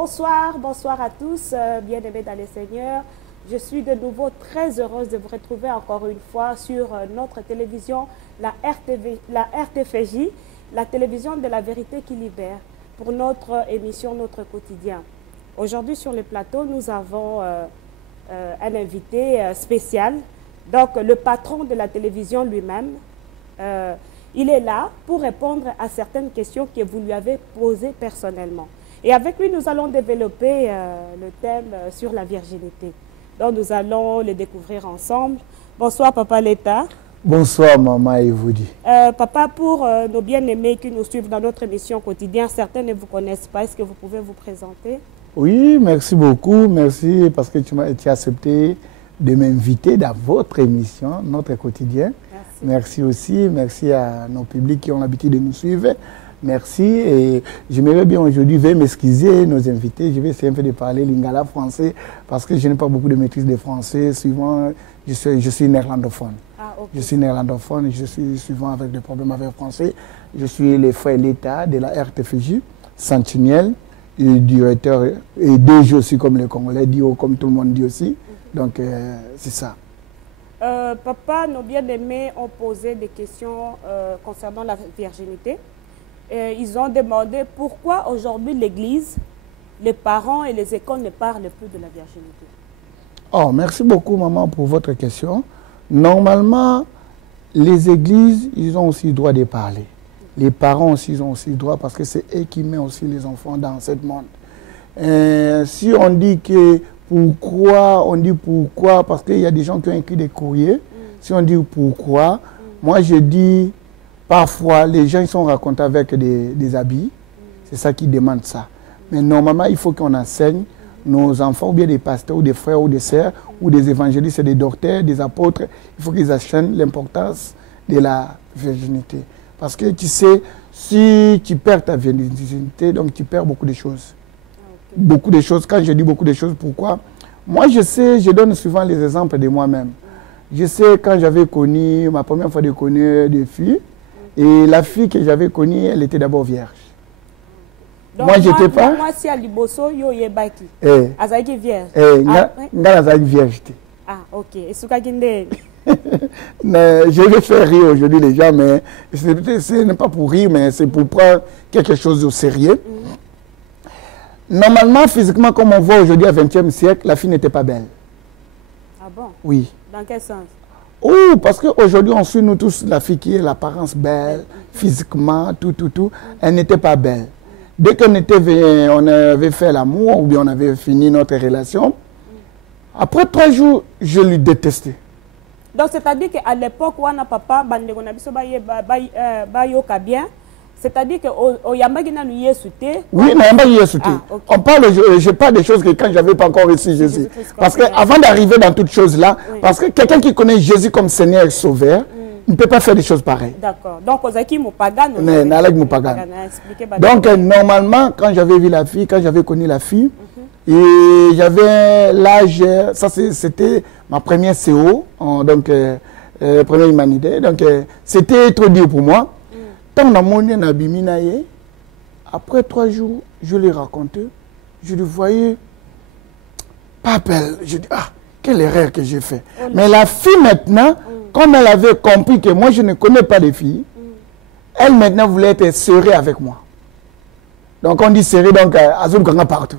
Bonsoir, bonsoir à tous, bien-aimés dans les Seigneurs. Je suis de nouveau très heureuse de vous retrouver encore une fois sur notre télévision, la RTFJ, la télévision de la vérité qui libère, pour notre émission, notre quotidien. Aujourd'hui sur le plateau, nous avons un invité spécial, donc le patron de la télévision lui-même. Il est là pour répondre à certaines questions que vous lui avez posées personnellement. Et avec lui, nous allons développer le thème sur la virginité. Donc, nous allons le découvrir ensemble. Bonsoir, Papa Leta. Bonsoir, Maman Evoudi. Papa, pour nos bien-aimés qui nous suivent dans notre émission quotidienne, certains ne vous connaissent pas. Est-ce que vous pouvez vous présenter? Oui, merci beaucoup. Merci parce que tu as accepté de m'inviter dans votre émission, notre quotidien. Merci. Merci aussi. Merci à nos publics qui ont l'habitude de nous suivre. Merci et j'aimerais bien aujourd'hui, veuillez m'excuser nos invités, je vais essayer un peu de parler lingala français parce que je n'ai pas beaucoup de maîtrise de français, souvent je suis néerlandophone. Ah, okay. Je suis néerlandophone et je suis souvent avec des problèmes avec le français. Je suis le frère Leta de la RTFJ, sentinelle, et directeur, et DG aussi comme les Congolais, Dio comme tout le monde dit aussi, donc c'est ça. Papa, nos bien-aimés ont posé des questions concernant la virginité. Ils ont demandé pourquoi aujourd'hui l'Église, les parents et les écoles ne parlent plus de la virginité. Oh, merci beaucoup, maman, pour votre question. Normalement, les églises, ils ont aussi le droit de parler. Les parents aussi, ils ont aussi le droit parce que c'est eux qui mettent aussi les enfants dans ce monde. Si on dit que pourquoi, on dit pourquoi, parce qu'il y a des gens qui ont écrit des courriers. Si on dit pourquoi, moi je dis... Parfois, les gens ils sont racontés avec des habits. C'est ça qui demande ça. Mais normalement, il faut qu'on enseigne nos enfants, ou bien des pasteurs, ou des frères, ou des sœurs, ou des évangélistes, des docteurs, des apôtres. Il faut qu'ils enseignent l'importance de la virginité. Parce que tu sais, si tu perds ta virginité, donc tu perds beaucoup de choses. Okay. Beaucoup de choses. Quand je dis beaucoup de choses, pourquoi? Moi, je sais, je donne souvent les exemples de moi-même. Je sais, quand j'avais connu, ma première fois de connaître des filles, et la fille que j'avais connue, elle était d'abord vierge. Donc, moi, j'étais pas. Moi, si à Liboso, yo yebaki. Azaki vierge. Vierge. Ah, ok. Et ce que je vais faire rire aujourd'hui les gens, mais ce n'est pas pour rire, mais c'est pour prendre quelque chose au sérieux. Normalement, physiquement, comme on voit aujourd'hui au XXe siècle, la fille n'était pas belle. Ah bon? Oui. Dans quel sens? Oh, parce qu'aujourd'hui, on suit nous tous la fille qui est l'apparence belle, physiquement, tout. Elle n'était pas belle. Dès qu'on on avait fait l'amour, ou bien on avait fini notre relation, après 3 jours, je lui détestais. Donc, c'est-à-dire qu'à l'époque, où on a papa, bien, c'est-à-dire que oui, on parle, je parle des choses que quand je n'avais pas encore reçu Jésus. Parce qu'avant d'arriver dans toutes choses là, parce que quelqu'un qui connaît Jésus comme Seigneur et Sauveur, ne peut pas faire des choses pareilles. D'accord. Donc, donc, normalement, quand j'avais vu la fille, quand j'avais connu la fille, et j'avais l'âge, ça c'était ma première CO, donc première humanité, donc c'était trop dur pour moi. Après 3 jours, je l'ai raconté. Je le voyais pas belle. Je dis, ah, quelle erreur que j'ai fait. Mais la fille maintenant, comme elle avait compris que moi je ne connais pas les filles, elle maintenant voulait être serrée avec moi. Donc on dit serrée, donc Azul Ganga partout.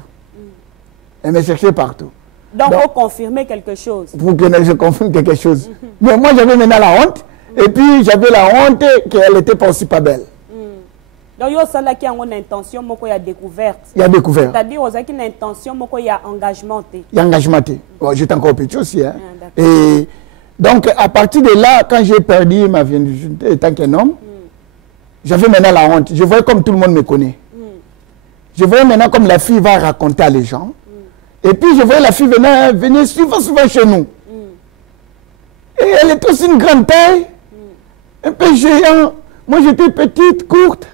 Elle me cherchait partout. Donc pour confirmer quelque chose. Pour que je confirme quelque chose. Mais moi j'avais maintenant la honte. Et puis j'avais la honte qu'elle n'était pas aussi pas belle. Donc il y a ça qui a une intention, il y a découverte. Il y a découverte. C'est-à-dire qu'il y a une intention, il y a engagement. Il y a engagement. Bon, j'étais encore petit aussi. Hein. Et donc à partir de là, quand j'ai perdu ma virginité en tant qu'un homme, j'avais maintenant la honte. Je voyais comme tout le monde me connaît. Je voyais maintenant comme la fille va raconter à les gens. Et puis je voyais la fille venir souvent chez nous. Et elle est aussi une grande taille, un peu géant. Moi, j'étais petite, courte.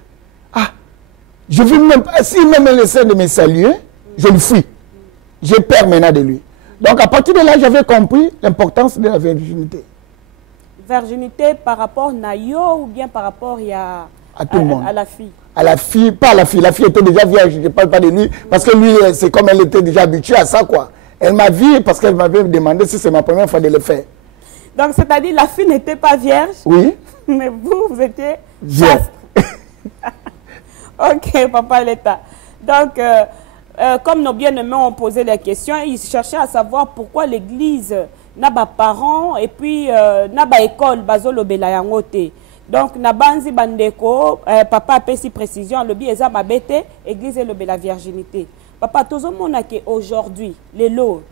Ah, je veux même pas, si même elle essaie de me saluer, je le fuis. J'ai peur maintenant de lui. Donc, à partir de là, j'avais compris l'importance de la virginité. Virginité par rapport à Nayo ou bien par rapport À tout le monde. À la fille. À la fille, pas à la fille. La fille était déjà vierge, je ne parle pas de lui. Parce que lui, c'est comme elle était déjà habituée à ça, quoi. Elle m'a vu parce qu'elle m'avait demandé si c'est ma première fois de le faire. Donc, c'est-à-dire la fille n'était pas vierge. Oui. Mais vous étiez vierge. Ok, papa l'État. Donc, comme nos bien-aimés ont posé la question, ils cherchaient à savoir pourquoi l'église n'a pas parents et puis n'a pas école, bazolo belayangote. Donc, nabanzi bandeko, papa a fait si précision, le biais ma bête, église et le la virginité. Papa, tout le monde a aujourd'hui, les lots,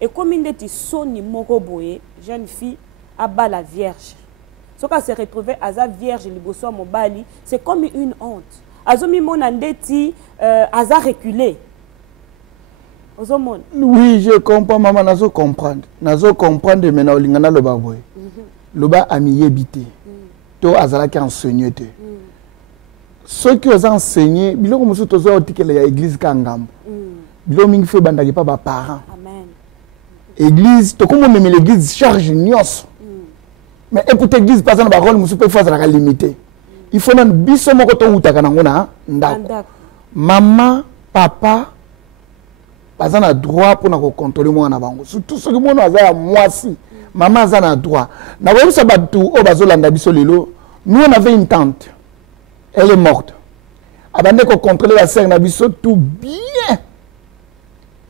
et comme il dit soni moroboye, jeune fille, abat la vierge. Ce qu'elle s'est retrouvée à sa vierge, liboso mobali, c'est comme une honte. Azomi mon andeti, aza reculé. Oui, je comprends, maman, nazo comprendre. Nazo comprendre maintenant au lingana le baboy. Le bas a mis habité. To azala qui enseigne te. Ceux qui ont enseigné, bilo comme ça tozo otike la église kangam. Bilo mingi fait bandagi pas ba parents. Amen. Église, to comme même l'église charge nios. Mais écoutez église pas dans ba rôle musu peut faire la limiter. Il faut nan biso moko to utaka nangona ndako. Maman, papa pas un droit pour contrôler moi na bango. Surtout ce que moi na moi si. Maman a un droit. Na wem sabatu o bazolanda biso lelo. Nous on avait une tante. Elle est morte. Abande ko contrôler la sœur na biso tout bien.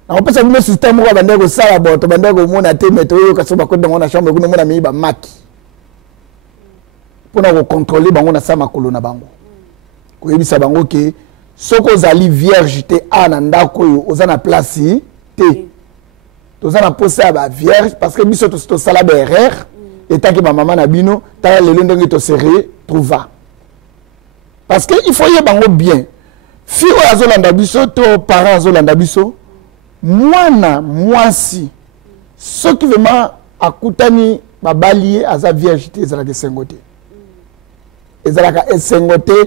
Na on peut savoir le système ko abande ko sala boto bande ko mona te meto yo ka so ba ko dans na chambre ko mona mi ba maki. Pour na contrôler bango na sa makolo na bango. Ko yebisa bango ke soko zali vierge te ananda ko yo ozana place te. Tozana posé à la vierge parce que biso to sala berrer et tant que ma maman na bino ta le ndenge to serré trouva. Parce que il faut y bango bien. Fi o azolanda biso to parents azolanda biso mwana mwasi ce qui vraiment akutani babalié aza vierge te ezala ke sengote. Ezalaka esengote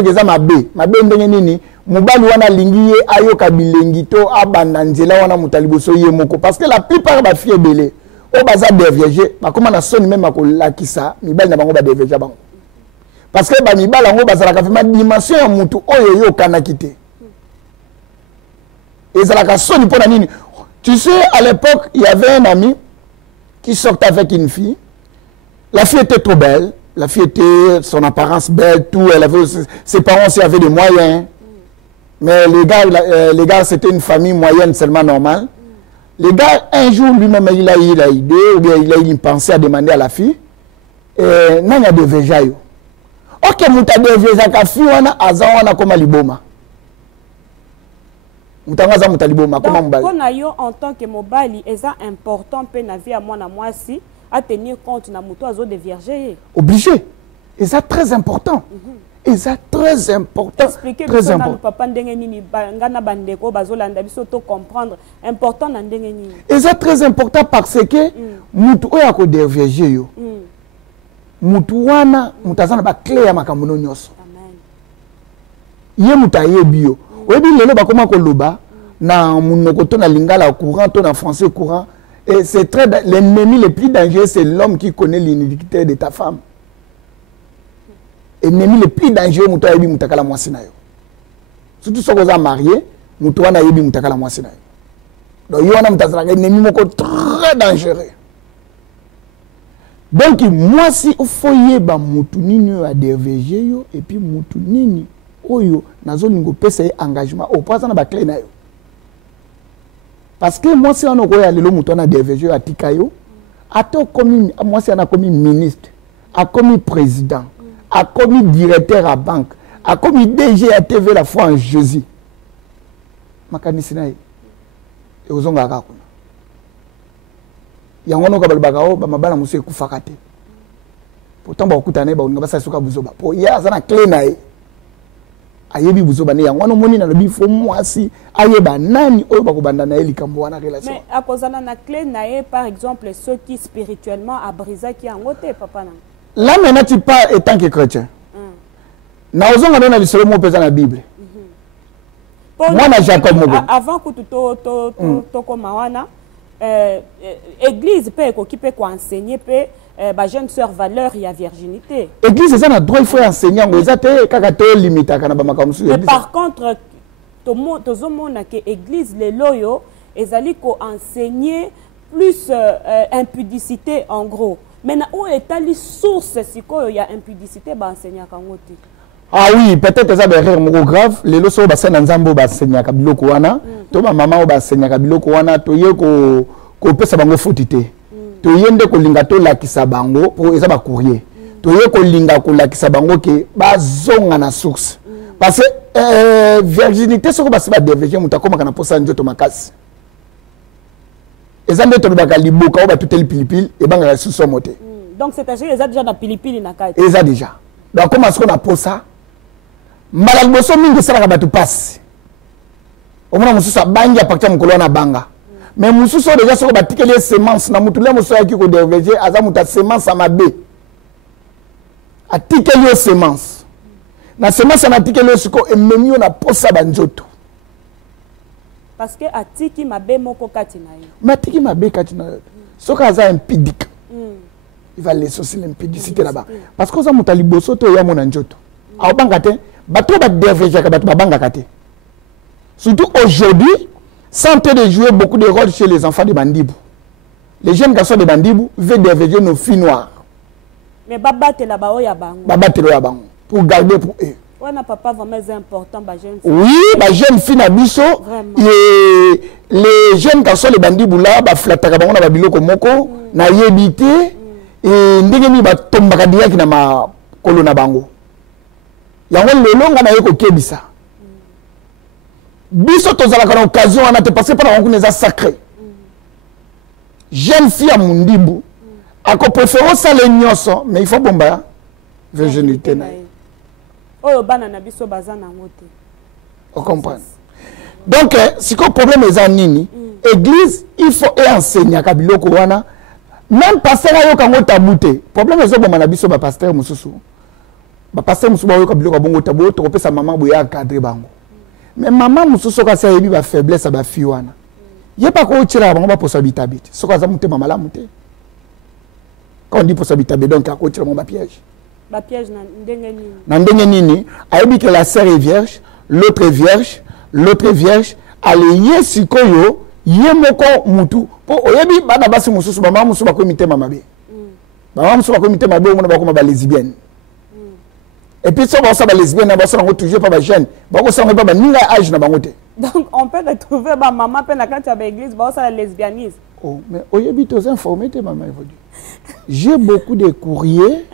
ngeza mabe ndenge nini mobali wana lingi ye ayoka bilengi to abanda nzela wana mutaliboso ye moko parce que la plupart ba fille belé o baza dévierge ba koma na soni même akolakisa mibali na bango ba dévierge bango parce que ba mibali ngo bazalaka vraiment dimension ya mutu oyo yo kana kité ezalaka soni pona nini. Tu sais à l'époque il y avait un ami qui sortait avec une fille. La fille était trop belle. La fille était, son apparence belle, tout, elle avait, ses parents aussi avaient des moyens. Mais les gars c'était une famille moyenne seulement normale. Les gars, un jour, lui-même, il a eu l'idée, ou bien il a eu une pensée à demander à la fille, non, il y a des véjailles. Ok, mouta de véjailles, la fille, on a comme liboma. Donc, en tant que mobali, c'est important pour la vie à moi si. À tenir compte na moto azo de vierge. Obligé. Et ça très important. Et ça très important. Expliquer très important. Papa ndenge nini ngana bandeko bazolanda biso to comprendre important na ndenge nini. Et ça très important parce que mutu oya ko de vierge yo. Mutu wana mutazana ba clé ya makambo nyonso. Amen. Ye mutaye bio. Oyebi lelo ba koma ko loba na munoko to na lingala courant to na français courant. Et c'est très l'ennemi le plus dangereux, c'est l'homme qui connaît l'iniquité de ta femme. L'ennemi le plus dangereux, c'est l'homme qui connaît l'iniquité de ta femme. Surtout si vous êtes marié, vous avez l'ennemi de ta femme. Donc, il y a un ennemi très dangereux. Donc, moi, si vous voyez que vous avez des VG, et puis vous avez un engagement, vous avez un clé. Parce que moi, si on a le mouton à DVG à Tikayo, moi, si on a commis ministre, a commis président, a commis directeur à banque, a commis DG à TV la foi en Jésus. Makanisinaï. Et aux ongara. Il y a un homme qui a dit que fakate. Pourtant, on a dit que on a dit que il y a une clé. Ayebi buzobane ya wana moni na bifo mwasi ayeba nani oyo bakobanda na likambo wana relation. Mais à cause na clé nae par exemple ceux qui spirituellement a brisé qui angote papa na. Là maintenant tu parles étant que chrétien. Na ozonga na lisolo mo pesa na Bible. Moi na Jacob Mogo. Avant que to koma wana église peut ko enseigner peut jeune sœur valeur il y a virginité. Église ça na droit il faut enseigner ngo ezate kaka to limita kana ba makamsu. Mais par contre tozomona que église les loyo ezali ko enseigner plus impudicité en gros. Maintenant où est la source si il y a impudicité ba enseigner kango te. Ah oui, peut-être ça derrière mon grave, les loso ba sen nzambo ba senya ka biloko wana, to ba mama ba senya ka biloko wana to ye ko pesa bango fotité. To yende ko linga to lakisa bango pour eza ba courrier. To ye ko linga ko lakisa bango ke ba zonga na source. Parce que virginité soko ba se ba déverger mutakoma kana posa njoto makasi. Eza ndeto ba liboka ba tutel pilipili e banga sous son moté. Donc c'est-à-dire eza déjà na pilipili na kati. Eza déjà. Donc comment est-ce qu'on a posa? Malagboso mingi sala kabatu passe. Omona mususa banga pakta mukolo na banga. Mais mususo déjà soko batike les semences na mutule muso yaki ko déverger aza muta semence amabe. Atike les semences. Na semence na atike les siko ememi na posa banjoto. Parce que atiki mabe moko kati na yo. Mais atiki mabe kati na yo. Soka aza impudique. Il va laisser aussi l'impudicité là-bas. Parce que ça muta liboso to ya mona njoto. A banga te bato ba déverger ka bato ba banga kate. Surtout aujourd'hui, sans de jouer beaucoup de rôles chez les enfants de Bandibou. Les jeunes garçons de Bandibou veulent déverger nos filles noires. Mais babate là-bas, ya bango. Babate là bango. Pour garder pour eux. Ouais, n'a pas vraiment important, bah jeune. Oui, bah jeune fille na biso. Les jeunes garçons de Bandibou là, bah flataka bango na babiloko moko, na yebité et ndengemi ba tombaka direct na ma kolo na bango. Yango lelonga na yeko kebisa. Biso tozalaka na occasion on a te passé par la rencontre sacré. Jeune fille à Mundibu, à quoi préférer ça les nyonso, mais il faut bomba virginité na. Oh banana biso bazana ngote. On comprend. Donc si le problème est nini, église il faut enseigner kabiloko wana, même pasteur ayo kango tabouté. Problème est bomba na biso ba pasteur mususu. Ba pasteur mususu ba yo kabiloko bongo tabo to kopesa maman boya cadre bango. Mais maman mususu ka sa yebi ba faiblesse ba fi wana. Yé pas ko tira bango ba posa bitabit. Soko za muté mama la muté. Quand on dit posa bitabit donc ka ko tira mon ba piège. Ba piège na ndenge nini. Na ndenge nini, ayebi que la sœur est vierge, l'autre est vierge, l'autre est vierge, ale yé sikoyo, yé moko mutu. Po oyebi bana basi mususu maman mususu ba ko mité mama be. Maman mususu ba ko mité mama be on ba ko ba lesbienne. Et puis ça va ça lesbienne va ça toujours pas ba jeune ba ko ça pas ba ninga âge na bango te. Donc on peut retrouver ma maman pe na quand tu as l'église ba ça lesbianisme. Oh mais oyebi tos informé te maman évolue. J'ai beaucoup de courriers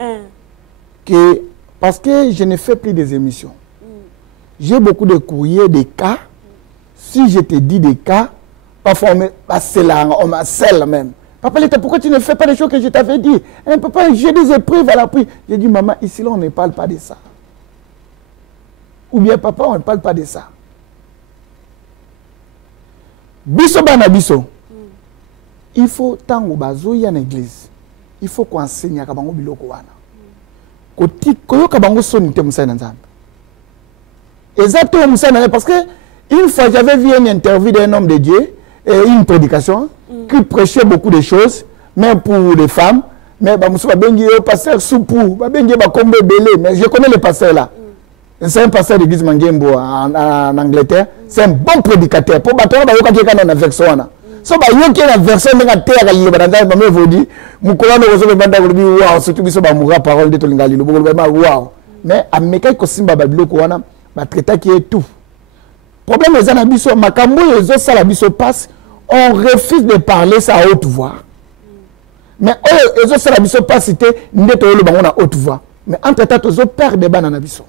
que parce que je ne fais plus des émissions. J'ai beaucoup de courriers des cas. Si je te dis des cas parfois on m'harcèle même. Papa, pourquoi tu ne fais pas les choses que je t'avais dit? Hein, papa, j'ai des épreuves à l'appui. J'ai dit, maman, ici, là, on ne parle pas de ça. Ou bien, papa, on ne parle pas de ça. Biso bana biso. Il faut, tango bazo y en église, il faut qu'on enseigne à kabango biloko wana. Koti, koyo kabango sonite moussa nanzambe. Exactement moussa nanzambe, parce que une fois, j'avais vu une interview d'un homme de Dieu, une prédication, qui prêchait beaucoup de choses, même pour les femmes. Mais je pasteur Soupou, mais je connais le pasteur là. C'est un pasteur d'église Mangembo en Angleterre. C'est un bon prédicateur. Pour battre, il y a une version. Si il y a une version, il y a une version. Mais à Meka, il y a tout. Le problème est que makambo les passe, on refuse de parler ça à haute voix. Mais les autres passe c'était n'était le bango à haute voix. Mais entre-temps, les autres perdent des bananes biso.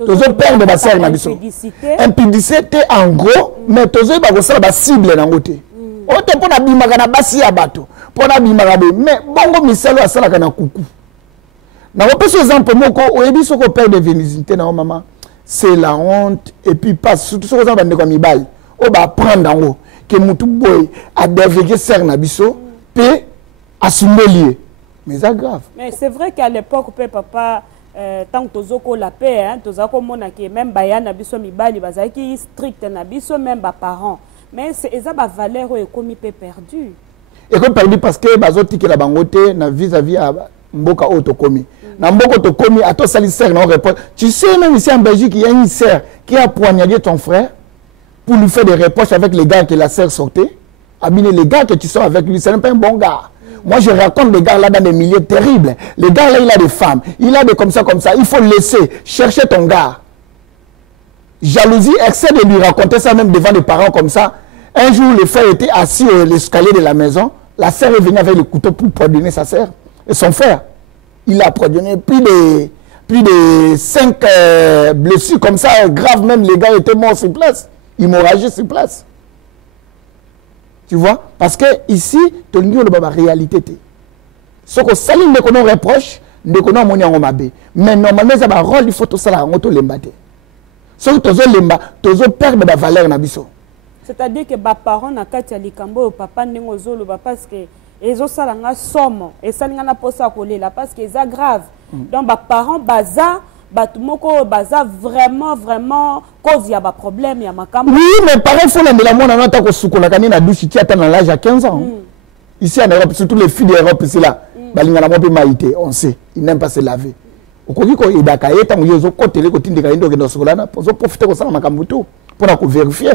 Les autres perdent des bassins na biso. Impudicité en gros, mais les autres ba ça ba cible na ngote. On te pona bimaka na basi ya bato. Pona bimaka be, mais bango misalo asala kana kuku. Na repose exemple moko oyebi soko perd de virginité na maman. C'est la honte et puis passe surtout sur les gens comme Ibal on va prendre en haut que mutu boy a développé ser na biso pe assumer mais c'est grave. Mais c'est vrai qu'à l'époque papa tant que tozoko la paix hein tozako mona que même baya na biso mibali bazaki strict na biso même ba parents mais c'est ça ba valeur et comme pe perdu. Et que perdu parce que bazoti qui la bangote na vis-à-vis à mboka autokomi. Na mboka autokomi à toi salisser non répondre. Tu sais même ici en Belgique il y a une sœur qui a poignardé ton frère pour lui faire des reproches avec les gars que la sœur sortait. Abîmer les gars que tu sors avec lui, c'est même pas un bon gars. Moi je raconte les gars là dans des milieux terribles. Les gars là il a des femmes, il a des comme ça. Il faut laisser chercher ton gars. Jalousie, excès de lui raconter ça même devant les parents comme ça. Un jour, le frère était assis à l'escalier de la maison. La sœur est venue avec le couteau pour pardonner sa sœur. Et son frère, il a pardonné plus de 5 blessures comme ça, graves même. Les gars étaient morts sur place. Hémorragie sur place. Tu vois? Parce que ici, tu as la réalité. Ce que Salim ne connaît reproche, ne connaît pas mon. Mais normalement, ça va rôle, il faut tout ça là, on te l'embâter. Ce que tu as perdre la valeur na biso. C'est-à-dire que les parents na kati ya likambo papa ndenge ozoloba parce que ezosala nga somo esalinga na posa kolela parce que c'est grave. Donc les parents baza batumoko baza vraiment cause ya ba problème ya makambo. Oui, mais parents faut la mela mona nata ko sukola kanina na douche ti atana l'âge à 15 ans. Ici en Europe, surtout les filles d'Europe ici là, balinga na mope maïté, on sait, ils n'aiment pas se laver. Okoki ko edaka yeta mu yozo kotele ko tindika ndo ke no sukola na pour profiter ko sala makambo to pour ko vérifier.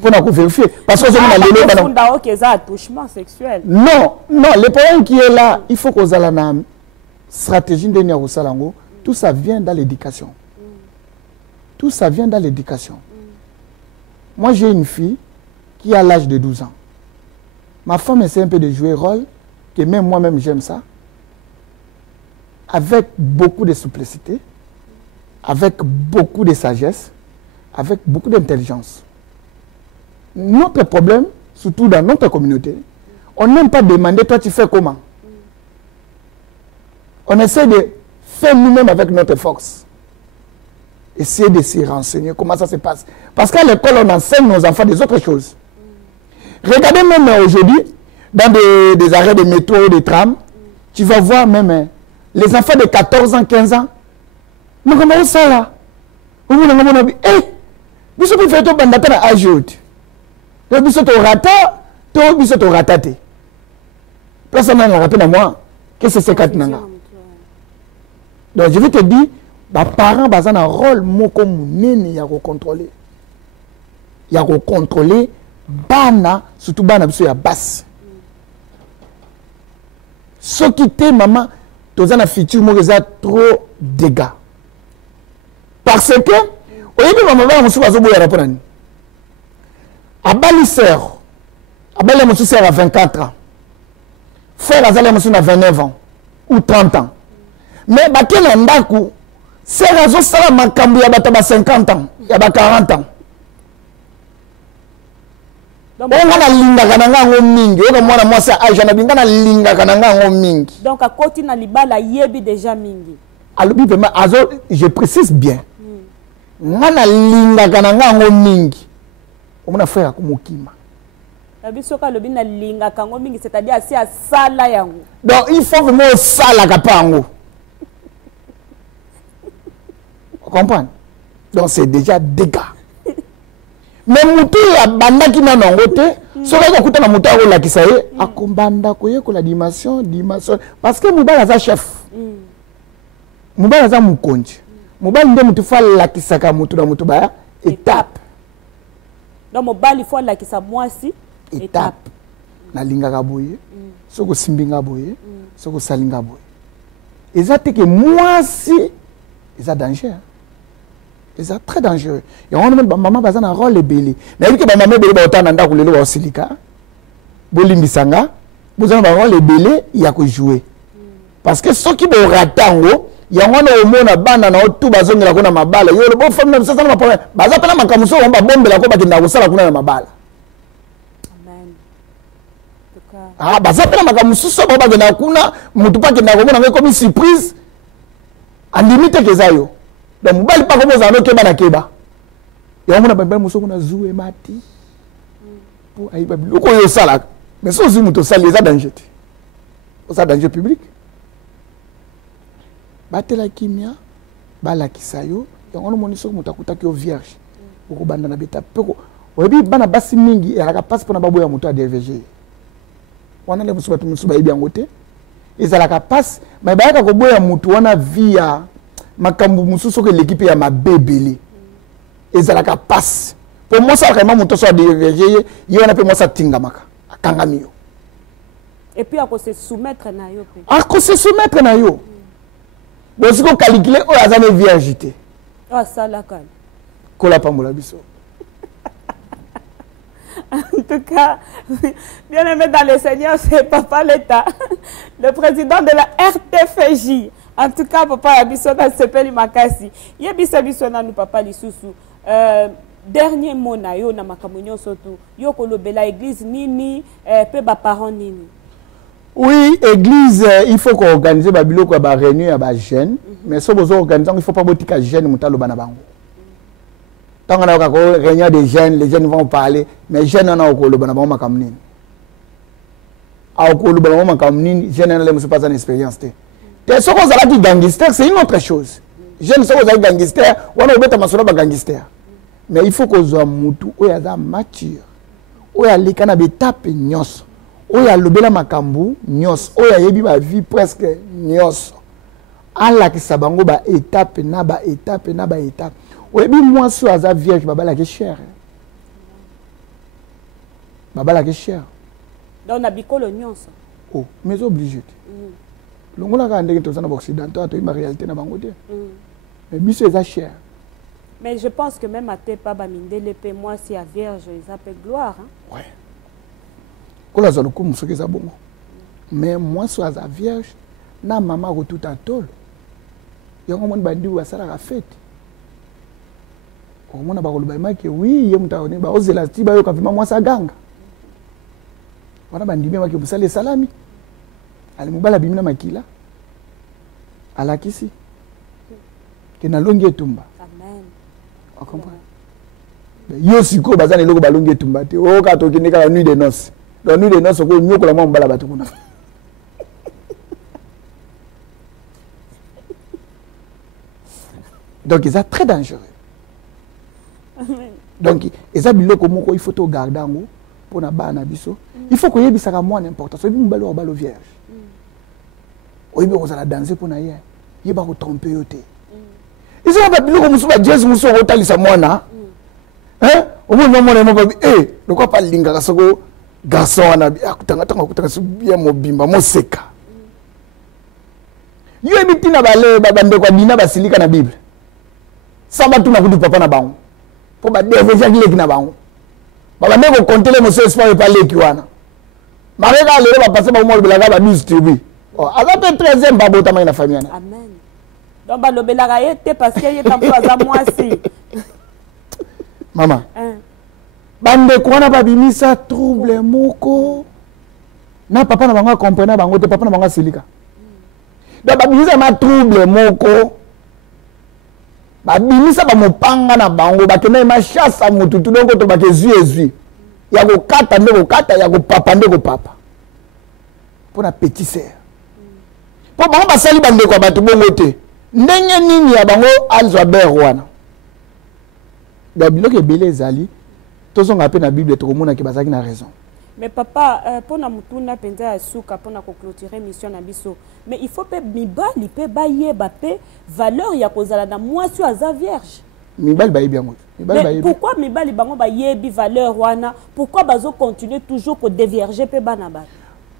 Pour vérifier. Parce que c'est un attouchement sexuel. Non, le problème qui est là, il faut qu'on ait la stratégie de Niarousalango. Tout ça vient dans l'éducation. Tout ça vient dans l'éducation. Moi, j'ai une fille qui a l'âge de 12 ans. Ma femme essaie un peu de jouer rôle, que même moi-même j'aime ça, avec beaucoup de simplicité, avec beaucoup de sagesse, avec beaucoup d'intelligence. Notre problème, surtout dans notre communauté, on n'aime pas demander, toi tu fais comment? On essaie de faire nous-mêmes avec notre force. Essayer de se renseigner comment ça se passe. Parce qu'à l'école, on enseigne nos enfants des autres choses. Regardez même aujourd'hui, dans des arrêts de métro, de tram, tu vas voir même les enfants de 14 ans, 15 ans. Mais comment ça là? Eh, vous savez faire tout pendant la ajoute. Donc, personne n'a rappelé à moi que c'est ce quatre nanga. Donc, je vais te dire, les parents ont un rôle il y a contrôler. Il y a contrôler, surtout bana biso ya basse. Ce qui t'est maman, tu as un futur trop dégâts. Parce que, au lieu de maman, on se voit au rapport. Abali sœur, Abali mon sœur a 24 ans. Frère Azali mon sœur a 29 ans ou 30 ans. Mais bakel ndaku, sœur azo sala makambu ya bata 50 ans, ya 40 ans. Donc on a linga kananga ngo mingi, on mwana mwasa age na bingana linga kananga ngo mingi. Donc à côté na libala yebi déjà mingi. Alobi pema azo, je précise bien. Ngana linga kananga ngo mingi. On a fait un mokima. C'est-à-dire assez à sala yango. Donc il faut vraiment sala kapango. Vous comprenez? Donc c'est déjà dégâts. Mais mutu ya banda ki na nongote, soka ko kuta na mutu ko la kisaye, akombanda ko ye ko la dimension parce que mubala za chef. Mubala za mukonji. Mubala nde mutu fa la kisaka mutu na mutu ba étape. Donc mon bal il faut là qui ça moi si étape na linga kaboye soko simbinga boye soko salinga boye ezate que moi si ça danger c'est très dangereux et on même maman bazana un rôle belé na yiki ba maman belé ba otana ndako lelo ba osilika bolimbisanga bozana ba rôle belé ya ko jouer parce que ceux qui bo ratango yango na omona bana na otu bazongela ko na mabala yo bo femme na sasa na problème baza pena makamuso on ba bombela ko bakenda kusala kuna na mabala. Amen. Ah baza pena makamuso so ba bakenda kuna mutu pa kenda ko na comme surprise en limite que ça yo donc mobali pa ko za no keba na keba yango na bamba muso kuna zuwe mati pour aiba biloko yo sala mais so zu mutu sala les danger ça danger public. Batela kimia bala kisayo yango moni soko mutakuta ki vierge okobanda na beta peko oyebi bana basi mingi elaka passe pona babo ya mutu a DVG wana le musuba musuba yebi angote ezalaka passe mais bayaka ko boya mutu wana via makambu mususu ke l'équipe ya mabebele ezalaka passe pour moi ça vraiment mutu so de yona pe moi ça tingamaka akangami yo et puis à se soumettre na yo pe à se soumettre na yo bon si ko calculer o azane virginité ah ça la calme kola pambola biso. En tout cas, bien aimé dans le Seigneur, c'est Papa l'État, le président de la RTFJ. En tout cas, Papa Abissona Sepeli Makasi. Yebisa Bissona nous Papa Lisusu. Dernier mot na yo na makamunyo surtout. Yo kolobela église nini, pe ba parents nini. Oui, église, il faut qu'on organise ba biloko ba réunion ba jeunes, mais si vous organisez, il faut pas botika jeunes mutalo bana bango. Tant qu'on a réunion des jeunes, les jeunes vont parler, mais les jeunes n'ont pas le bon moment comme nous. Le bon moment comme nous, les jeunes n'ont pas d'expérience. Ce qu'on a dit gangster, c'est une autre chose. Les jeunes sont des gangsters, on a des gangsters. Mais il faut qu'on soit moutou, on a mature, on a les canabes étapes nyos, on a le bel makambu nyos, on a yebi ma vie presque nyos. Allah qui sabango ba étape na ba étape na ba étape. Oui, mais moi, si je suis vierge, je vais cher. Je vais cher. Donc, on a bien l'oignon. Oh, mais obligé. Le monde a dit que tu es en Occident, tu as une réalité dans le monde. Mais c'est cher. Mais je pense que même à tes papa l'épée, moi, si à vierge, ils appellent gloire. Oui. Quand on a le coup, c'est bon. Mais moi, si je suis vierge, na maman a tout un tol. Il y a un monde qui a fait la fête. On a parlé que oui, il y a un petit peu de moi ça gang. On a bandit que vous savez salami. Allez mubala bimina makila. Ala kisi. Que na longue tumba. Amen. On comprend. Yo siko bazane loko balonge tumba te. O ka to kine ka nuit de noces. La nuit de noces ko nyoko la mbala batu kuna. Donc c'est très dangereux. Donc, il faut tout garder pour na bana biso. Il faut que ça ait moins d'importance. Il faut que balo vierge. Il faut que danser pour na hier. Il faut que tromper yote. Ils ont pas biloko musu ba Jésus musu otalisa mwana. Hein? Au moins mwana mo ba eh, le quoi pas linga kasoko garçon na akutanga kutanga su bien mobimba mo seka. Yo ebitina bale babande kwa bina basilika na Bible. Samba tu na kudu papa na bango. Pour ba déverger qui na bango. Baba ndeko compter les monsieur espoir pas les kiwana. Mareka le ba passer ba mo belaga ba 12 tribu. Oh, aza pe 13e babo ta na famille na. Amen. Donc ba lobelaga yete parce que yeta mpo aza mwasi. Maman. Bande kwana ba bimisa trouble moko. Na papa na bango comprendre bango te papa na bango silika. Donc ba bimisa ma trouble moko. Babimisa ba mopanga na bango bakena ma chasse a mututu donc to bakezui ezui ya ko kata ndeko kata ya ko papa ndeko papa pour na petit sœur pour bango basali bande ko batu bongo te ndenge nini ya bango alzwa ber wana da biloko ebele ezali tozonga pe na Bible to komona ke bazaki na raison. Mais papa, pour na mutuna penza suka pour na clôturer mission na biso. Mais il faut pe mibali pe baye ba pe valeur ya kozala na mwasi aza vierge. Mibali baye bien. Mais pourquoi mibali bango baye bi valeur wana? Pourquoi bazo continuer toujours ko dévierger pe bana ba?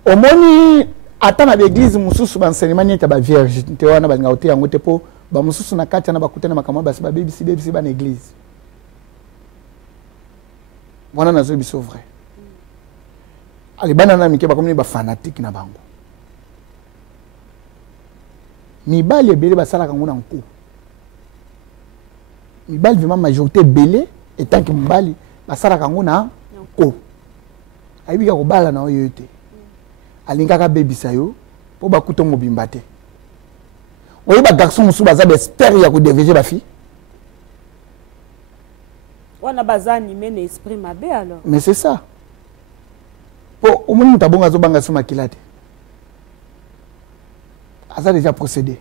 Au moni ata na l'église mususu ba enseignement nyeta ba vierge te wana ba ngauté yango te po ba mususu na kati na bakutana makamwa ba ba baby si ba na église. Wana nazo biso vrai. Ali banana mike ba comme ba fanatique na bango. Mibali ebele ba sala kango na nko. Mibali vraiment majorité belé et tant que mibali ba sala kango na nko. Ayibi ka ko bala na oyo te. Alinga ka bebisa yo po ba kutongo bimba te. Oyi ba garçon musu baza ba expert ya ko déviger ba fille. Wana baza animé na esprit mabe alors. Mais c'est ça. Pour au moins tabonga zo banga suma kilate. Ça déjà procédé.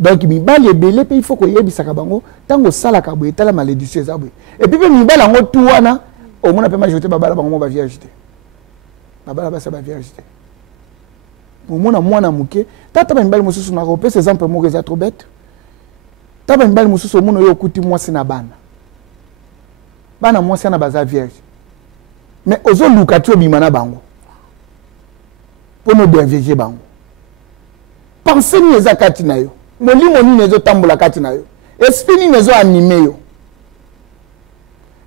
Donc mibali ebele pe il faut ko yebisaka bango tango sala ka boye tala malédiction za boye. Et puis mibali ngo tout wana au moins pe majorité babala bango ba vierge. babala basa ba vierge te omona mwana muke tata ba mbali mususu na ko pesa exemple moko eza trop bête tata mbali mususu omona yo okuti mwasi na bana mwasi na baza vierge mais ozo luka tu obima na bango pono vierge bango pensez ni eza kati na yo molimo ni nezo tambola kati na yo esprit ni nezo animé yo.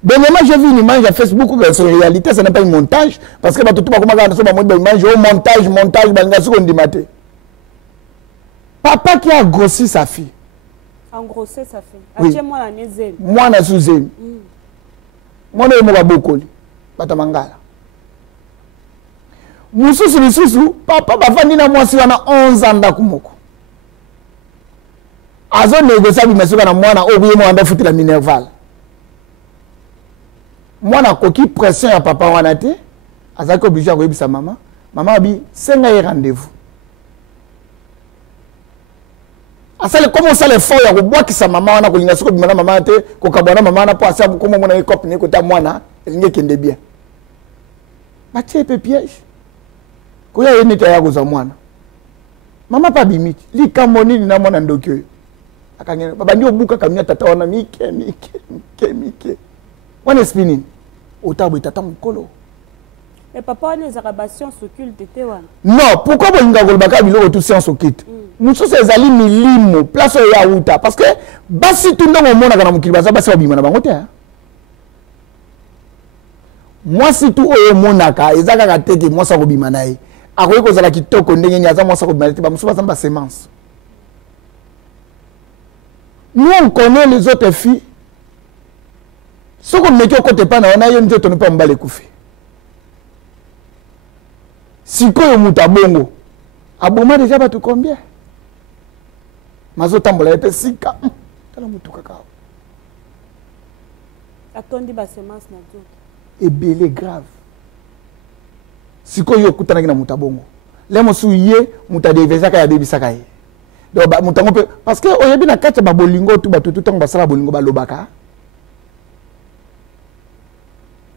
Dernièrement, j'ai vu une image à Facebook, en réalité, ce n'est pas un montage, parce que tout le monde a une image, montage, papa qui a grossi sa fille. Engrossé sa fille. Oui. Moi, je suis zémi. Moi, je suis beaucoup. Batamangala. Moussou, papa, bafandi na mwasi wana 11 ans d'akumoko. Azo négocier avec monsieur na mwana obuye mo anda futi la Minerval. Moi na koki pression ya papa wana te azaki obligé ko yebisa mama abi senga ye rendez-vous asale comment ça les fort ya ko boki sa mama wana ko linga siko bimana mama te ko kabona mama na po asabu komo mona ye copine ko ta mwana elinge kende bien ba tie pe piège ko ya yene ta ya ko za mwana mama pa bimiti likamoni na mwana ndokyo akangena baba ndio buka kamnya tata wana mike on est spinning au tabou tata mukolo et papa on est arabation occulte te wana non pourquoi bolinga kolbaka biloko tout science occulte mususu ezali milimo place ya uta parce que basi tout ndongo mona kana mukili baza basi babima na bango te moi si tout oyo monaka ezaka ka teke moi sa kobima na ye akoyi kozala kitoko ndenge nyaza moi sa kobima te ba mususu baza ba semence. Nous on connaît les autres filles. Ce qu'on met au côté pas, on a eu une pas m'balé koufi. Si quoi au mutabongo, aboma déjà pas tout combien? Mazo tambola épée sika. Tala mutu kakao. Atondi ba semence na tout. Et belé grave. Si quoi yo kutana na mutabongo. Les mosu yé mutadeveza ka ya baby sakaye. Donc mutango pe parce que oyebi na kati ba bolingo tout ba tout temps ba sala bolingo ba lobaka.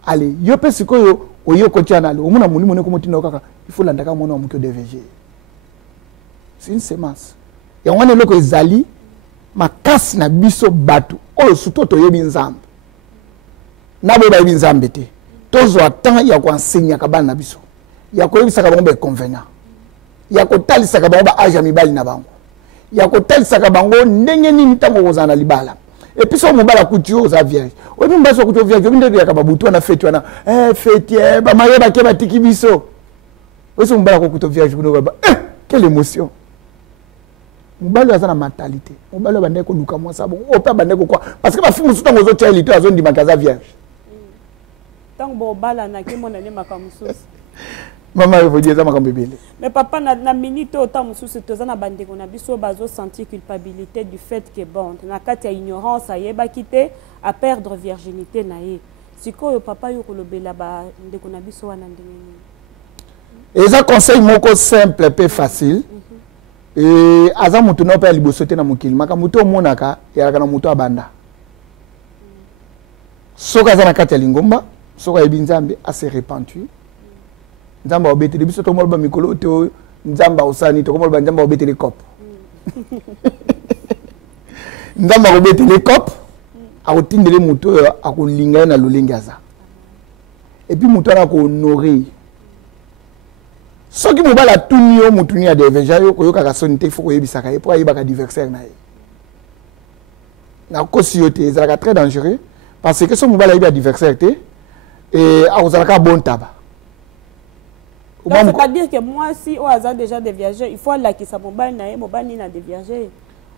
Allez, yo pe sikoyo oyo kotiana le omuna mulimo ne komotina kaka il faut landaka mona mukyo DVG. C'est une semence. Ya wana loko ezali makasi na biso batu oyo suto to yebi nzambe. Na bo ba yebi nzambe te. Tozo atan ya ko enseigne ka bana na biso. Ya ko yebisa ka bango be convenant. Ya ko talisa ka bango ba age mibali na bango. Ya ko talisa ka bango ndenge nini tango kozana libala. Et puis ça mobala couture aux vierge. Oui mais baso couture vierge binde ya ka babutu na fête wana fête ba maye ba ke batiki biso. Oui ça mobala couture vierge kuno ba quelle émotion. Mobala za na mentalité. Mobala bande ko luka moi ça bon o pa bande ko quoi parce que ba fimu suta ngozo tia lito azo ndima kaza vierge. Tango bo bala na ke mona ne makamususu. Maman il faut dire ça makambe bele. Mais papa na minute autant mususu toza na bande ko na biso bazo sentir culpabilité du fait que bon na kati ya ignorance ayeba kité à perdre virginité na ye. Sikoyo papa yo kolobela ba ndeko na biso wana ndenge. Et ça conseil moko simple et facile. Et aza mutu na pa liboso te na mokili makamuto omonaka ya kana mutu abanda. Soka za na kati ya lingomba, soka yebi nzambe assez répandu. Nzamba obetele biso to molba mikolo te nzamba osani to molba nzamba obetele cop. Nzamba obetele cop akotindele muto akolinga na lolenga za. Et puis muto ana ko honorer. Soki mobala tunio mutuni ya deveja yo koyoka ka sonite faut koyebisa ka e pour ayeba ka diversaire na ye. Na kosi yote ezalaka très dangereux parce que so mobala yebi adversaire te et akozalaka bon tabac. C'est-à-dire que moi, si on a déjà des viagers, il faut là qui ça mobile na des viagers.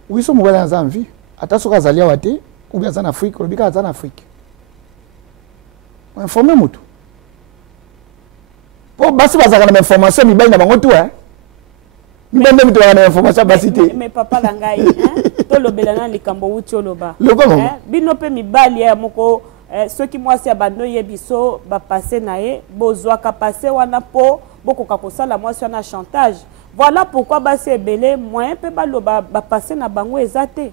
Oui, so mobile en envie. Attention à Zalia Wate ou bien en Afrique, ou bien en Afrique. Informez moi tout. Pour basi bazaka na information mi bayi na bango tout hein. Mi bande mi to na information basité. Mais papa langai hein. To lobela na likambo wuti oloba. Hein? Bino pe mi bali ya moko ceux qui moi si abando yebiso ba passer nae bozwa ka passer wana po boko ka kosala moi si na chantage. Voilà pourquoi ba se belé moyen pe baloba ba passer na bango ezate.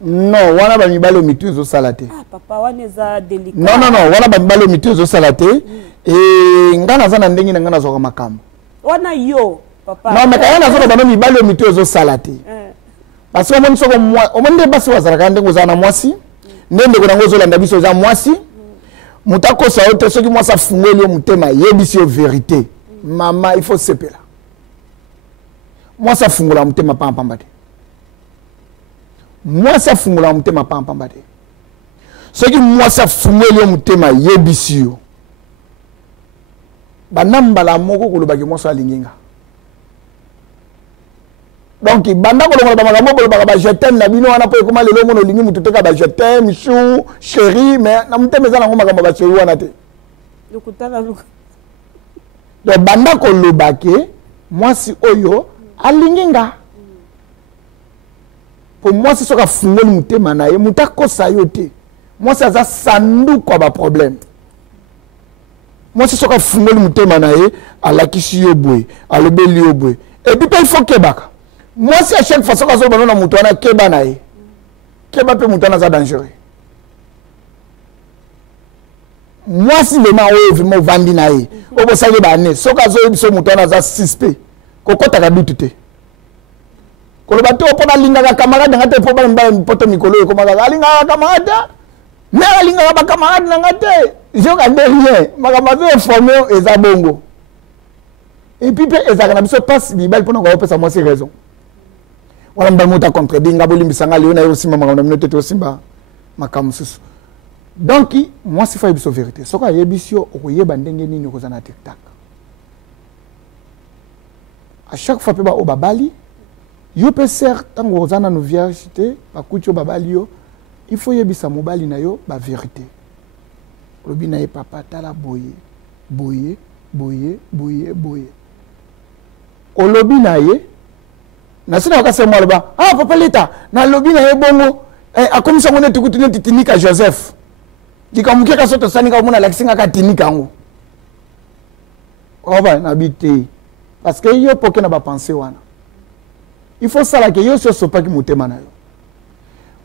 Non, wana ba mibalo mitu zo salate. Ah papa wana za délicat. Non, wana ba mibalo mitu zo salate et ngana za na ndengi na ngana zo makambo. Wana yo papa. Non, mais quand on a ba mibalo mitu zo salate. Parce que mon soko moi, o monde basi wazaraka ndengo za na mwasi. Nende ko nango zo landa biso za mwasi. Mutako sa ote soki moi sa fungoli mutema yebisi yo vérité. Maman, il faut se péla. Moi ça fungola mutema pa pambate. Moi ça fungola mutema pa pambate. Soki moi ça fungoli mutema yebisi yo. Banambala moko koloba ke moi ça linginga. Donc banda ko longola ba makambo ba ba je t'aime na bino wana po ko malelo mono lingi mutu teka ba je t'aime chou chérie mais na mutema za na ngoma makambo ba chérie wana te. Lukutana luku. Donc banda ko lobake moi si oyo alinginga. Pour moi c'est soka fungoli mutema na ye mutako sayote. Moi ça za sandu ko ba problème. Moi c'est soka fungoli mutema na ye alakisi yo boy, alobeli yo boy. Et puis il faut kebaka. Moi si à chaque fois soka zo banona mutu wana keba na ye. Keba pe mutu na za dangereux. Moi si le ma o vraiment vandi na ye. O bo sale ba ne soka zo biso mutu na za suspect. Kokota ka dutute. Ko ba to pona linga ka camarade ngate po ba mba poto mikolo ko maga linga ka camarade. Mais linga ba camarade ngate. Je ka derrière, maga ma ve informé eza bongo. Et puis pe eza kana biso passe bibal pona ko pesa moi c'est raison. Wala mba mota contre dinga bolimbisanga leo na yo simba maga na minote to simba makamususu. Donc moi c'est fa biso vérité. Soka yebisio okoyeba ndenge nini ko zana TikTok. À chaque fois, au babali, yo peut certes tant que zana no viergeté, ba kucho babali yo, il faut yebisa mobali na yo ba vérité. Lobi na ye papa tala boye, boye, boye, boye, boye. O lobi na ye, na sina wakase moi loba, ah papa leta, na lobi na ye bongo, a comme ça on est tout ne tinika Joseph. Dikamuke ka soto sani ka mona lakisinga ka tinika ngo. Oh ba na bité. Parce que yo poke na ba penser wana. Il faut ça là que yo so pas qui motema na yo.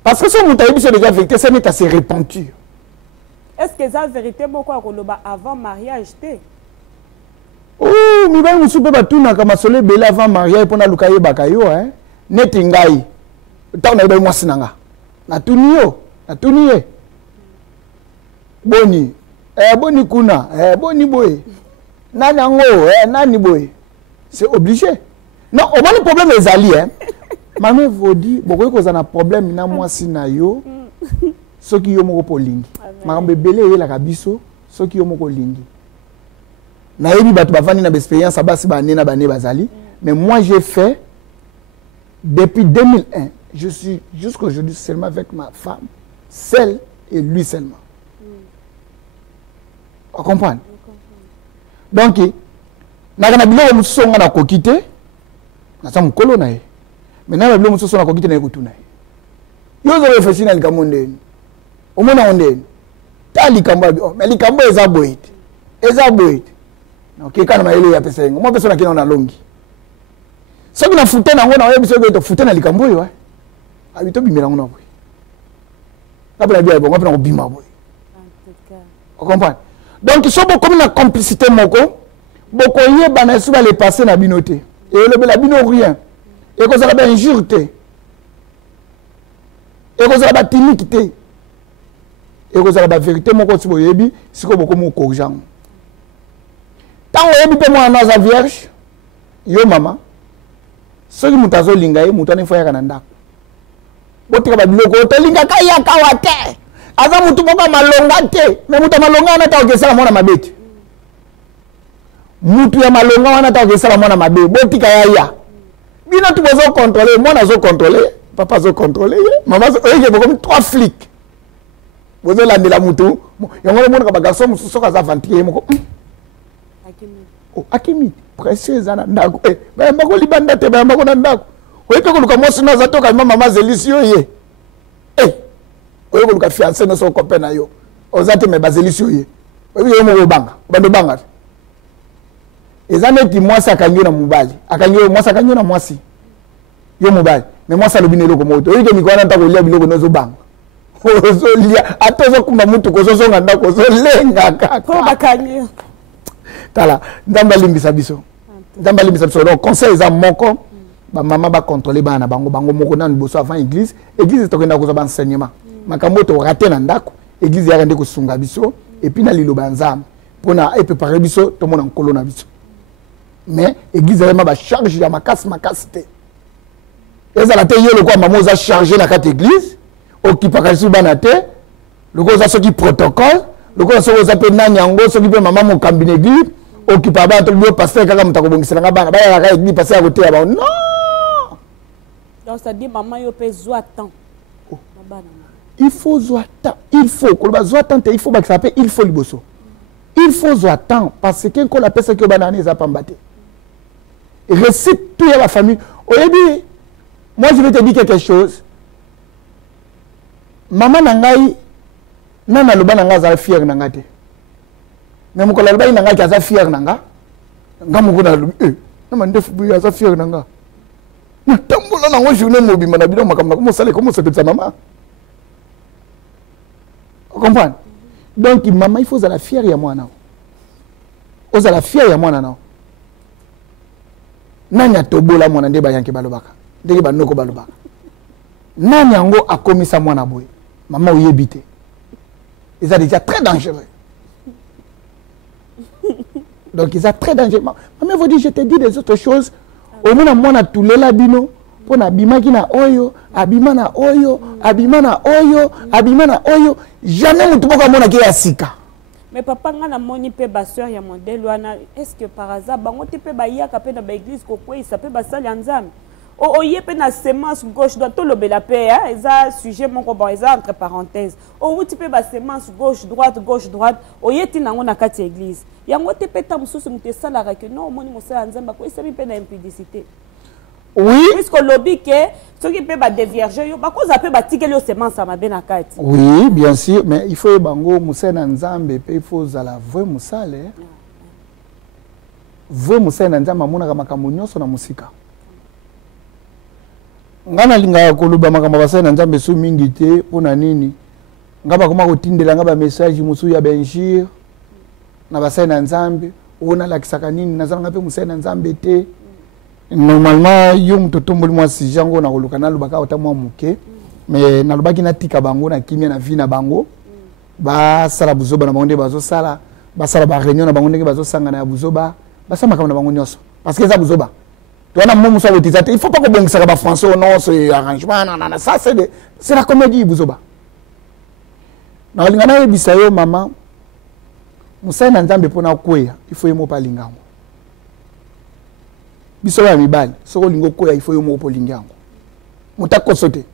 Parce que ce mutayi biso déjà vérité ça n'est assez répandu. Est-ce que ça vérité moko akoloba avant mariage te? Oh, mi ba musu pe batuna kama sole bela avant mariage pona lukaye bakayo hein. Neti ngai. Ta na ba mwasi nanga. Na tuniyo, na tuniye. Boni. Boni kuna, boni boy. Nani ango, nani boy. C'est obligé. Non, au moins le problème est ali hein. Maman vous dit, beaucoup que ça a un problème na moi si na yo. Ceux qui yo moko polingi. Maman bébélé la kabiso, ceux qui yo moko lingi. Na yebi batu bafani na expérience abasi ba nena ba ne bazali, mais moi j'ai fait depuis 2001, je suis jusqu'aujourd'hui seulement avec ma femme, seule et lui seulement. On comprend? Donc nakana bilo mususu nga na kokite na sa mukolo na ye maintenant bilo mususu na kokite na ye kutuna ye yo zo refesi na likambo ndeni omona ondeni ta likambo mais likambo eza boyete ok kana mayelo ya pesa ngo mo pesa na kina na longi soki na fute na ngo na yebiso ko to fute na likambo yo abito bimela ngo na boy kabla bia bon ngapena ko bima boy on comprend donc so bo comme la complicité moko beaucoup y bana su ba les passer na binoté et le la bino rien et que ça la ben injure te et que ça la timide te et que ça la vérité mon ko si boyebi si ko beaucoup mon corrigeant tant oyebi pe moi na za vierge yo mama so ki mutazo linga ye mutane fo ya kana ndako botika ba biloko to linga ka ya kawate aza mutu moko malonga te mais mutu malonga na ta okesala mona mabeti mutu ya malonga wana ta okesala mona mabe botika ya bino tu bozo contrôler mona zo contrôler papa zo contrôler maman zo oye comme 3 flics bozo landela mutu yongolo mona ka ba garçon musu soka za vantier moko akimi précieuse ana ndako ba mbako libanda te ba mbako na ndako oye pe ko luka mosi na za to ka mama zelisio ye oye ko luka fiancé no so copain na yo ozate me bazelisio ye oye mo banga bando banga ezaneti mwasi akangi na mubali akangi mwasi akangi na mwasi yo mubali mais moi ça le binelo comme auto et que mi kwana ntako lia biloko nozo bang ozo lia atozo kuma mutu ko zo nganda ko zo lenga kaka po bakanyi tala ndamba limbisa biso donc conseil za moko ba mama ba contrôler bana bango moko na liboso avant église to kenda ko za ba enseignement makambo to raté na ndako église ya rende ko sunga biso et puis na liloba nzambe pona e préparer biso to mona nkolo na biso mais église vraiment ba charge ya makasi te ezala te yo lokwa mama oza charger na kati église occupaka sur bana te lokwa oza soki protocole lokwa soki oza pe nani yango soki pe mama mokambi na église occupa bana to bio pasteur kaka mutako bongisela nga bana baya ka église pasteur à côté ya ba non donc ça dit maman yo pe zwa temps bana il faut zwa temps il faut ko ba zwa temps il faut ba ça il faut liboso il faut zwa temps parce que quand la personne que bana ni za pambate récite tout la famille oyebi moi je vais te dire quelque chose maman nangai nana loba nanga za fier nanga te mais mon collègue il nanga za fier nanga ngam ko na lobi na mandefu bu ya za fier nanga na tambola na ngo journée mobima na bino makamna comment ça peut sa maman vous comprenez donc maman il faut za la fier ya mwana oza la fier ya mwana na nanya tobola mwana nde bayanke balobaka ndenge banoko balobaka nani yango akomisa mwana boye maman oyebite ils ont déjà très dangereux donc ils sont très dangereux maman vous dit je te dis des autres choses au moins mwana tulela bino pona bimaki na oyo abima na oyo jamais mutu moko mona ke ya sika. Mais papa ngana moni pe ba sœur ya modèle wana est-ce que par hasard bango te pe ba yaka pe na ba église ko quoi ça peut ba sali nzambe o yepe na semence gauche doit to lobela pe hein ça sujet mon ko bon ça entre parenthèses o tu pe ba semence gauche droite o yeti nango na kati église yango te pe ta mususu mute sala ka que non moni mo sala nzambe ko ça mi pe na impudicité. Oui. Puisque lobby que ceux qui peuvent dévierger, bah cause après bah tirer les semences à ma benakati. Oui, bien sûr, mais il faut bango musena nzambe, il faut zala vrai musale. Vrai musena nzambe mona kama kamunyoso na musika. Ngana linga koluba makamba basena nzambe su mingi te pona nini? Ngaba koma kotindela ngaba message musu ya benjir na basena nzambe, ona lakisaka nini nazala ngape musena nzambe te. Normalement yong to tomboli moi si jango na koluka na lubaka otamwa muke mais na lubaki na tika bango na kimia na vie na bango ba sala buzoba na bango bazo sala ba sala ba réunion na bango ndenge bazo sanga na buzoba ba sama kama na bango nyoso parce que ça buzoba to na momu so botisate il faut pas ko bongisa ba français non ce arrangement na ça c'est la comédie buzoba na lingana yebisa yo mama musai na nzambe pona kweya il faut yemo pa lingango biso ya mibali soko lingo koya il faut yo moko lingango mutako sote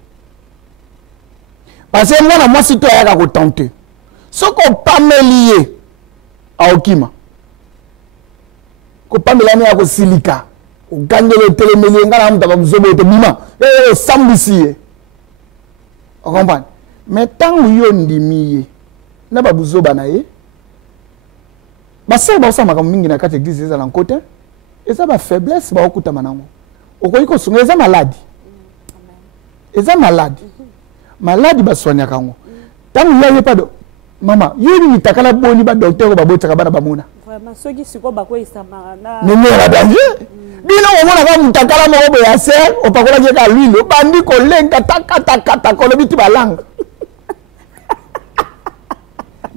parce que moi moi si toi ya ko tenter soko pamelier aokima ko pamela ni ya ko silika o gangelo telemeli ngala mutaba mzobo te bima sambisiye o comprendre mais tant yo ndimiye na ba buzoba na ye ba se ba sama kam mingi na kati église eza na côté. Et ça va faiblesse va okuta manango. Okoyiko sunga eza malade. Eza malade. Malade ba soigner kango. Tant il y a pas de maman, yoni ni takala boni ba docteur ba botaka bana bamona. Vraiment soki siko ba ko isama na. Nini la danger? Bino omona ka mutakala mo bo ya ser, opakola je ka lui lo bandi ko lenga takata ko le biti balanga.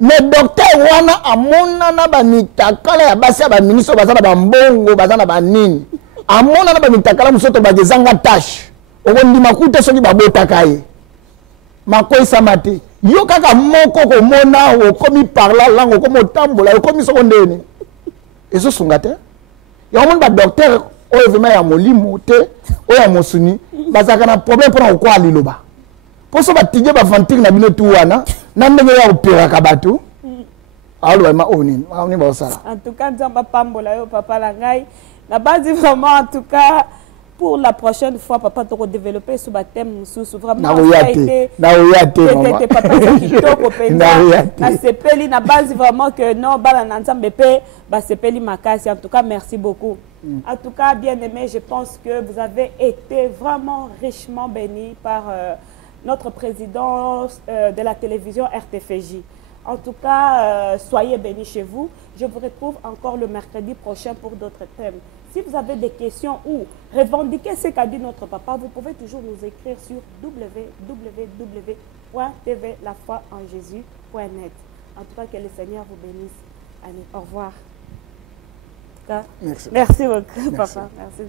Mais docteur wana amona na ba mitakala ya basi ba ministre bazana ba mbongo bazana ba nini amona na ba mitakala musoto ba gezanga tâche okondi makuta soki ba botaka ye makoyi samate yo kaka moko ko mona okomi parla lango komo tambola okomi soko ndene ezo sungate ya mona ba docteur o evema ya molimo te o ya mosuni bazaka na problème pour ko aliloba pour ça ba tije ba ventile na bino tu wana na ndenge ya opéra kabatu allo ma oni ba sala en tout cas nzamba pambola yo papa la ngai na base vraiment en tout cas pour la prochaine fois papa to développer sur ba thème sous vraiment ça a été maman papa kitoko penza na sepeli na base vraiment que non bala na nzambe pe ba sepeli makasi en tout cas merci beaucoup. En tout cas, bien aimé, je pense que vous avez été vraiment richement bénis par notre président de la télévision RTFJ. En tout cas, soyez bénis chez vous. Je vous retrouve encore le mercredi prochain pour d'autres thèmes. Si vous avez des questions ou revendiquez ce qu'a dit notre papa, vous pouvez toujours nous écrire sur www.tvlafoienjésus.net. En tout cas, que le Seigneur vous bénisse. Allez, au revoir. Merci beaucoup, papa. Merci.